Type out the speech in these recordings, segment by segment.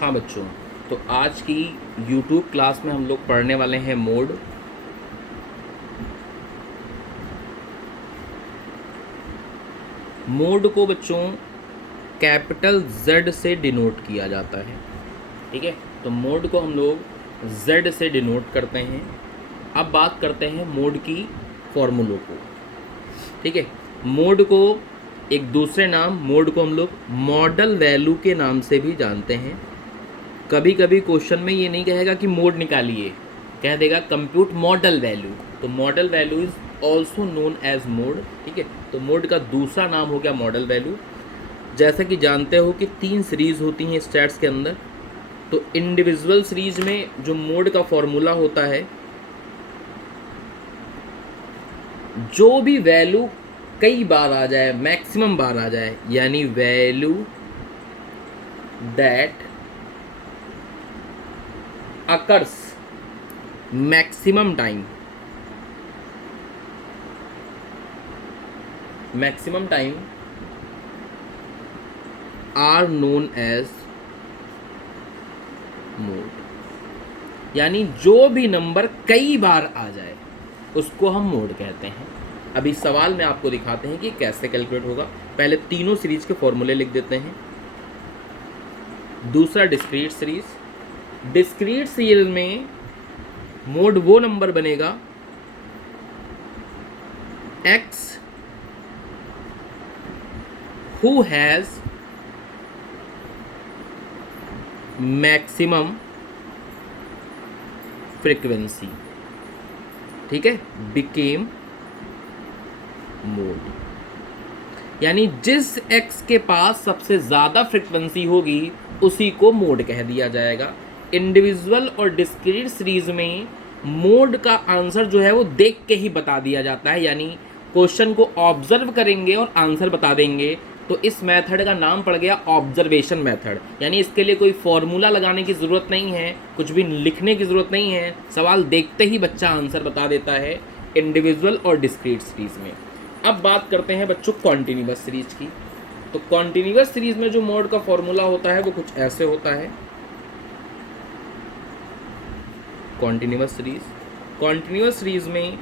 हाँ बच्चों, तो आज की YouTube क्लास में हम लोग पढ़ने वाले हैं मोड। मोड को बच्चों कैपिटल Z से डिनोट किया जाता है। ठीक है, तो मोड को हम लोग Z से डिनोट करते हैं। अब बात करते हैं मोड की फॉर्मूलों को। ठीक है, मोड को एक दूसरे नाम मोड को हम लोग मॉडल वैल्यू के नाम से भी जानते हैं। कभी कभी क्वेश्चन में ये नहीं कहेगा कि मोड निकालिए, कह देगा कंप्यूट मॉडल वैल्यू। तो model value is also known as mode. ठीक है, तो मोड का दूसरा नाम हो गया मॉडल वैल्यू। जैसा कि जानते हो कि 3 सीरीज होती हैं स्टैट्स के अंदर। तो इंडिविजुअल सीरीज में जो मोड का फॉर्मूला होता है, जो भी वैल्यू कई बार आ जाए, मैक्सिमम बार आ जाए, यानी value that occurs maximum time are known as mode. यानी जो भी नंबर कई बार आ जाए उसको हम मोड कहते हैं। अभी सवाल में आपको दिखाते हैं कि कैसे कैलकुलेट होगा। पहले तीनों सीरीज के फॉर्मूले लिख देते हैं। दूसरा डिस्क्रीट सीरीज में मोड वो नंबर बनेगा x who has maximum frequency. ठीक है, बिकेम मोड। यानी जिस x के पास सबसे ज़्यादा फ्रीक्वेंसी होगी उसी को मोड कह दिया जाएगा। इंडिविजुअल और डिस्क्रीट सीरीज में मोड का आंसर जो है वो देख के ही बता दिया जाता है, यानी क्वेश्चन को ऑब्जर्व करेंगे और आंसर बता देंगे। तो इस मेथड का नाम पड़ गया ऑब्जर्वेशन मेथड। यानी इसके लिए कोई फॉर्मूला लगाने की ज़रूरत नहीं है, कुछ भी लिखने की ज़रूरत नहीं है, सवाल देखते ही बच्चा आंसर बता देता है इंडिविजुअल और डिस्क्रीट सीरीज में। अब बात करते हैं बच्चों कॉन्टिन्यूअस सीरीज की। तो कॉन्टिन्यूअस सीरीज में जो मोड का फॉर्मूला होता है वो कुछ ऐसे होता है। कॉन्टिन्यूअस सीरीज में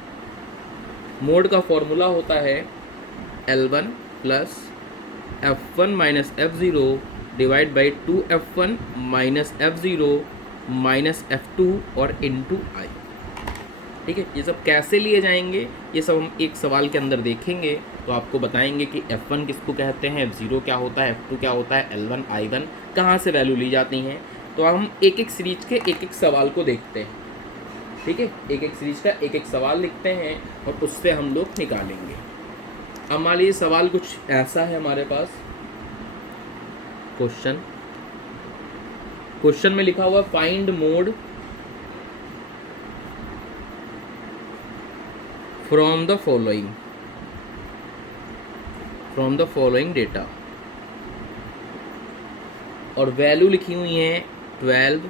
मोड का फॉर्मूला होता है L1 plus F1 minus F0 divide by 2F1 minus F0 minus F2 और इंटू I। ठीक है, ये सब कैसे लिए जाएंगे ये सब हम एक सवाल के अंदर देखेंगे। तो आपको बताएंगे कि F1 किसको कहते हैं, F0 क्या होता है, F2 क्या होता है, L1 I1 कहाँ से वैल्यू ली जाती हैं। तो हम एक एक सीरीज के एक एक सवाल को देखते हैं। ठीक है, एक एक सीरीज का एक एक सवाल लिखते हैं और उससे हम लोग निकालेंगे। अब मान लीजिए सवाल कुछ ऐसा है हमारे पास। क्वेश्चन में लिखा हुआ find mode from the following data, और वैल्यू लिखी हुई है 12,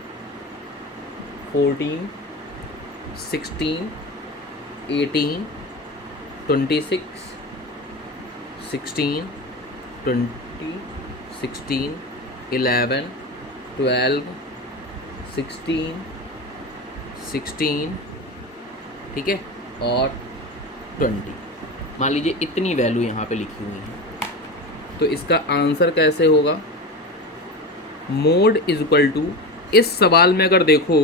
14, 16, 18, 26, 16, 20, 16, 11, 12, 16, ठीक है, और 20। मान लीजिए इतनी वैल्यू यहाँ पे लिखी हुई है। तो इसका आंसर कैसे होगा, मोड इज इक्वल टू, इस सवाल में अगर देखो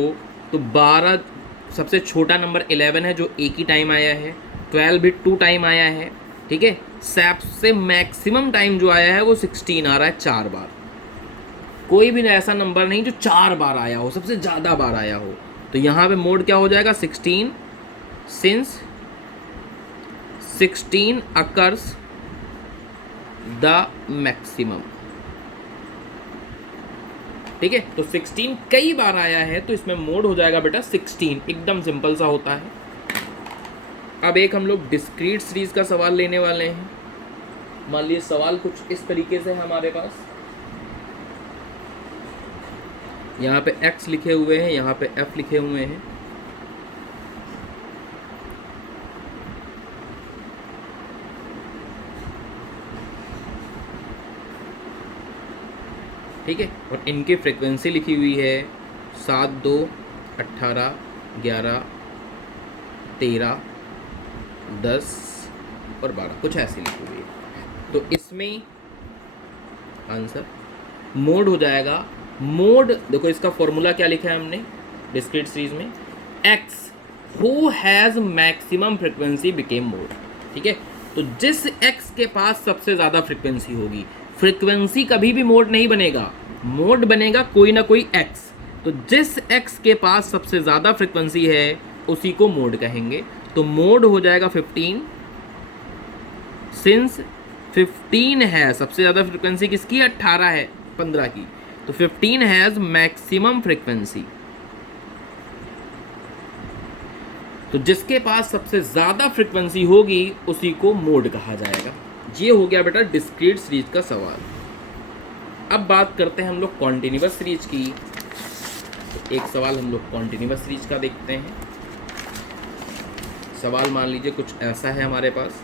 तो 12 सबसे छोटा नंबर 11 है जो एक ही टाइम आया है, 12 भी 2 टाइम आया है। ठीक है, सबसे मैक्सिमम टाइम जो आया है वो 16 आ रहा है, 4 बार। कोई भी ऐसा नंबर नहीं जो 4 बार आया हो, सबसे ज़्यादा बार आया हो। तो यहाँ पे मोड क्या हो जाएगा, 16, सिंस 16 अकर्स द मैक्सिमम। ठीक है, तो 16 कई बार आया है तो इसमें मोड हो जाएगा बेटा 16। एकदम सिंपल सा होता है। अब एक हम लोग डिस्क्रीट सीरीज का सवाल लेने वाले हैं। मान लीजिए सवाल कुछ इस तरीके से है हमारे पास। यहाँ पे x लिखे हुए हैं, यहाँ पे f लिखे हुए हैं। ठीक है। और इनकी फ्रिक्वेंसी लिखी हुई है 7, 2, 18, 11, 13, 10 और 12, कुछ ऐसी लिखी हुई है। तो इसमें आंसर मोड हो जाएगा। मोड देखो, इसका फॉर्मूला क्या लिखा है हमने डिस्क्रीट सीरीज में, x who has maximum frequency became mode. ठीक है, तो जिस x के पास सबसे ज़्यादा फ्रिक्वेंसी होगी, फ्रिक्वेंसी कभी भी मोड नहीं बनेगा, मोड बनेगा कोई ना कोई x। तो जिस x के पास सबसे ज़्यादा फ्रिक्वेंसी है उसी को मोड कहेंगे। तो मोड हो जाएगा 15, सिंस 15 है सबसे ज़्यादा फ्रिक्वेंसी किसकी, 18 है 15 की, तो 15 हैज़ मैक्सिमम फ्रिक्वेंसी। तो जिसके पास सबसे ज़्यादा फ्रिक्वेंसी होगी उसी को मोड कहा जाएगा। ये हो गया बेटा डिस्क्रीट सीरीज का सवाल। अब बात करते हैं हम लोग कॉन्टिन्यूअस सीरीज की। तो एक सवाल हम लोग कॉन्टिन्यूअस सीरीज का देखते हैं। सवाल मान लीजिए कुछ ऐसा है हमारे पास,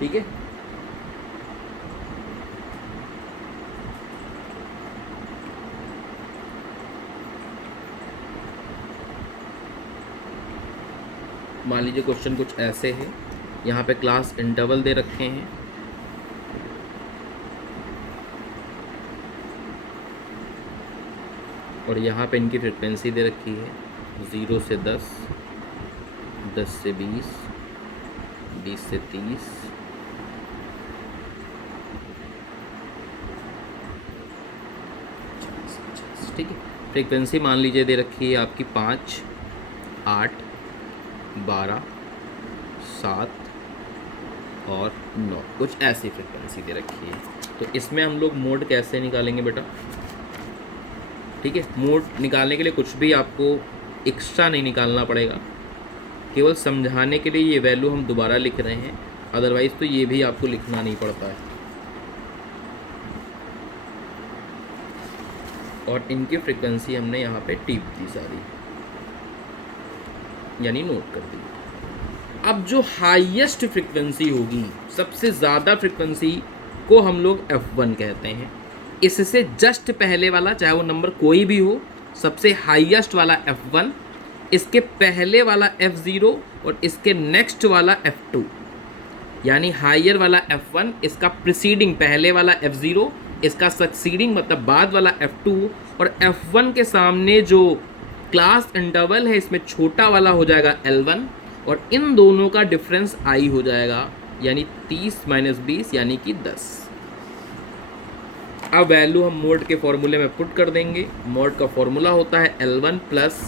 ठीक है। मान लीजिए क्वेश्चन कुछ ऐसे है, यहाँ पे क्लास इंटरवल दे रखे हैं, और यहाँ पे इनकी फ्रिक्वेंसी दे रखी है 0 से 10, 10 से 20, 20 से 30, ठीक है। फ्रिक्वेंसी मान लीजिए दे रखी है आपकी 5, 8, 12, 7 और 9, कुछ ऐसी फ्रिक्वेंसी दे रखी है। तो इसमें हम लोग मोड कैसे निकालेंगे बेटा, ठीक है। मोड निकालने के लिए कुछ भी आपको एक्स्ट्रा नहीं निकालना पड़ेगा, केवल समझाने के लिए ये वैल्यू हम दोबारा लिख रहे हैं, अदरवाइज़ तो ये भी आपको लिखना नहीं पड़ता है। और इनकी फ्रिक्वेंसी हमने यहाँ पे टिप दी सारी, यानी नोट कर दी। अब जो हाईएस्ट फ्रिक्वेंसी होगी, सबसे ज़्यादा फ्रिक्वेंसी को हम लोग F1 कहते हैं। इससे जस्ट पहले वाला, चाहे वो नंबर कोई भी हो, सबसे हाईएस्ट वाला F1, इसके पहले वाला F0 और इसके नेक्स्ट वाला F2, यानी हायर वाला F1, इसका प्रीसीडिंग पहले वाला F0, इसका सक्सीडिंग मतलब बाद वाला F2, और F1 के सामने जो क्लास इंटरवल है इसमें छोटा वाला हो जाएगा L1, और इन दोनों का डिफरेंस I हो जाएगा, यानी 30 - 20 यानी कि 10। अब वैल्यू हम मोड के फॉर्मूले में पुट कर देंगे। मोड का फॉर्मूला होता है L1 plus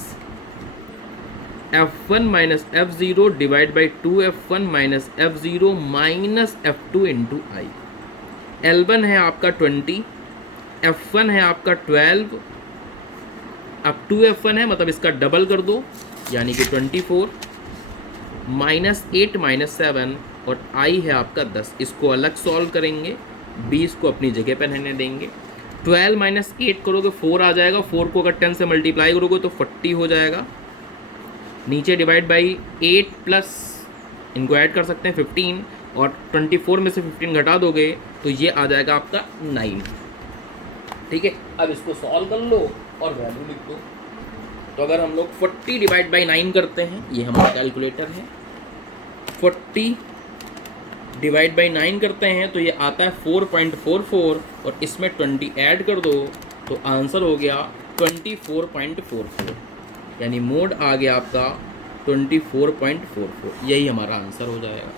F1 minus F0 divide by 2F1 minus F0 minus F2 into I। L1 है आपका 20, F1 है आपका 12, अब 2F1 है मतलब इसका डबल कर दो यानी कि 24, माइनस 8 माइनस 7 और I है आपका 10। इसको अलग सॉल्व करेंगे, 20 को अपनी जगह पर रहने देंगे। 12 माइनस 8 करोगे 4 आ जाएगा, 4 को अगर 10 से मल्टीप्लाई करोगे तो 40 हो जाएगा। नीचे डिवाइड बाई 8 प्लस इनको ऐड कर सकते हैं 15, और 24 में से 15 घटा दोगे तो ये आ जाएगा आपका 9। ठीक है, अब इसको सॉल्व कर लो और वैल्यू लिख दो। तो अगर हम लोग 40 डिवाइड बाई 9 करते हैं, ये हमारा कैलकुलेटर है, 40 डिवाइड बाई 9 करते हैं तो ये आता है 4.44, और इसमें 20 ऐड कर दो तो आंसर हो गया 24.44, यानी मोड आ गया आपका 24.44। यही हमारा आंसर हो जाएगा।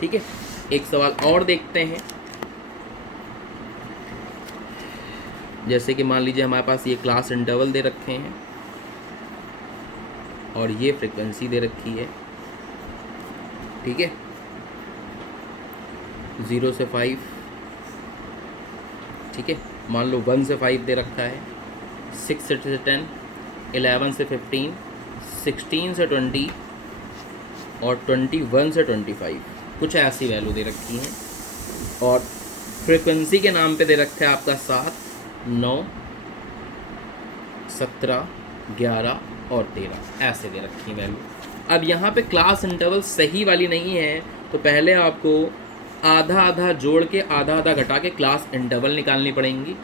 ठीक है, एक सवाल और देखते हैं। जैसे कि मान लीजिए हमारे पास ये क्लास इंटरवल दे रखे हैं और ये फ्रिक्वेंसी दे रखी है। ठीक है, 0 से 5, ठीक है, मान लो 1 से 5 दे रखा है, 6 से 10, 11 से 15, 16 से 20 और 21 से 25, कुछ ऐसी वैल्यू दे रखी है। और फ्रिक्वेंसी के नाम पे दे रखा है आपका 7, 9, 17, 11 और 13, ऐसे दे रखी है वैल्यू। अब यहाँ पे क्लास इंटरवल सही वाली नहीं है, तो पहले आपको आधा आधा जोड़ के आधा आधा घटा के क्लास इंटरवल निकालनी पड़ेंगी।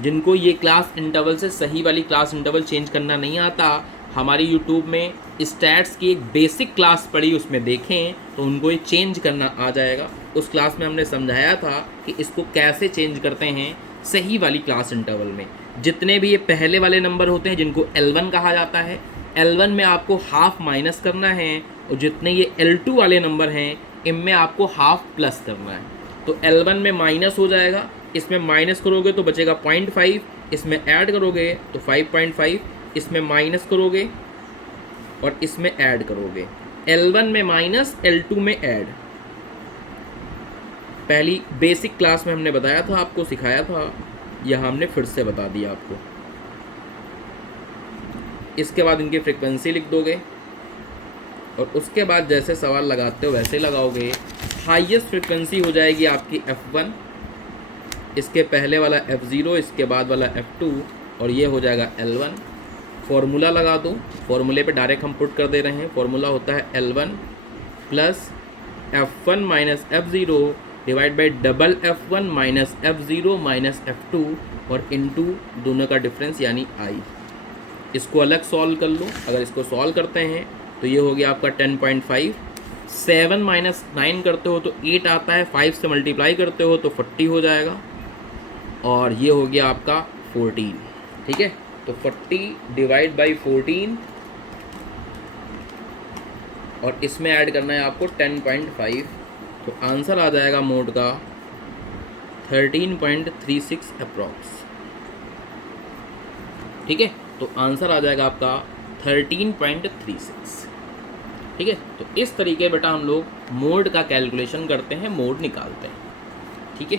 जिनको ये क्लास इंटरवल से सही वाली क्लास इंटरवल चेंज करना नहीं आता, हमारी यूट्यूब में स्टैट्स की एक बेसिक क्लास पड़ी, उसमें देखें तो उनको ये चेंज करना आ जाएगा। उस क्लास में हमने समझाया था कि इसको कैसे चेंज करते हैं सही वाली क्लास इंटरवल में। जितने भी ये पहले वाले नंबर होते हैं जिनको L1 कहा जाता है, L1 में आपको हाफ माइनस करना है, और जितने ये L2 वाले नंबर हैं इनमें आपको हाफ प्लस करना है। तो L1 में माइनस हो जाएगा, इसमें माइनस करोगे तो बचेगा 0.5, इसमें ऐड करोगे तो 5.5, इसमें माइनस करोगे और इसमें ऐड करोगे। L1 में माइनस, L2 में ऐड। पहली बेसिक क्लास में हमने बताया था, आपको सिखाया था, यह हमने फिर से बता दिया आपको। इसके बाद इनकी फ्रीक्वेंसी लिख दोगे और उसके बाद जैसे सवाल लगाते हो वैसे लगाओगे। हाईएस्ट फ्रीक्वेंसी हो जाएगी आपकी F1, इसके पहले वाला F0, इसके बाद वाला F2 और ये हो जाएगा L1। फॉर्मूला लगा दो, फॉर्मूले पे डायरेक्ट हम पुट कर दे रहे हैं। फॉर्मूला होता है L1 plus F1 minus F0 divide by double F1 minus F0 minus F2 और इनटू दोनों का डिफरेंस यानी I। इसको अलग सॉल्व कर लो। अगर इसको सॉल्व करते हैं तो ये हो गया आपका 10.5। 7 माइनस 9 करते हो तो 8 आता है, 5 से मल्टीप्लाई करते हो तो 40 हो जाएगा, और ये हो गया आपका 14। ठीक है, तो 40 डिवाइड बाई 14 और इसमें ऐड करना है आपको 10.5, तो आंसर आ जाएगा मोड का 13.36 अप्रॉक्स। ठीक है, तो आंसर आ जाएगा आपका 13.36। ठीक है, तो इस तरीके बेटा हम लोग मोड का कैलकुलेशन करते हैं, मोड निकालते हैं। ठीक है।